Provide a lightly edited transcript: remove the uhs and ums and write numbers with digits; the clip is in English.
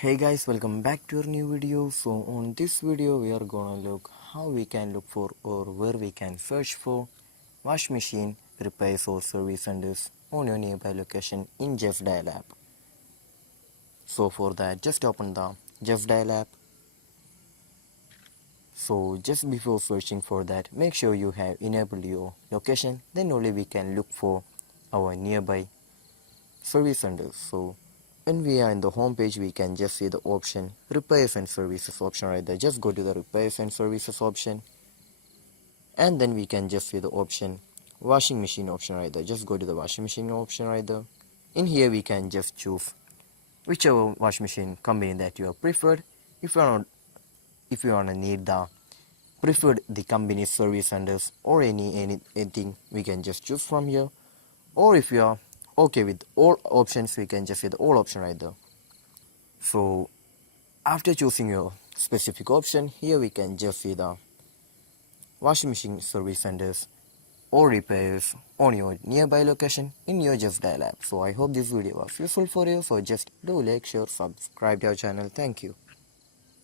Hey guys, welcome back to our new video. So on this video we are gonna look how we can look for or where we can search for wash machine repairs or service centers on your nearby location in Justdial app. So for that, just open the Justdial app. So just before searching for that, make sure you have enabled your location, then only we can look for our nearby service centers. So when we are in the home page, we can just see the option repairs and services option right there. Just go to the repairs and services option, and then we can just see the option washing machine option right there. Just go to the washing machine option right there. In here we can just choose whichever washing machine company that you have preferred. If you wanna need the preferred the company service centers or anything, we can just choose from here. Or if you are okay with all options, we can just see the all option right there. So after choosing your specific option, here we can just see the washing machine service centers or repairs on your nearby location in your Justdial app. So I hope this video was useful for you. So just do like, share, subscribe to our channel. Thank you.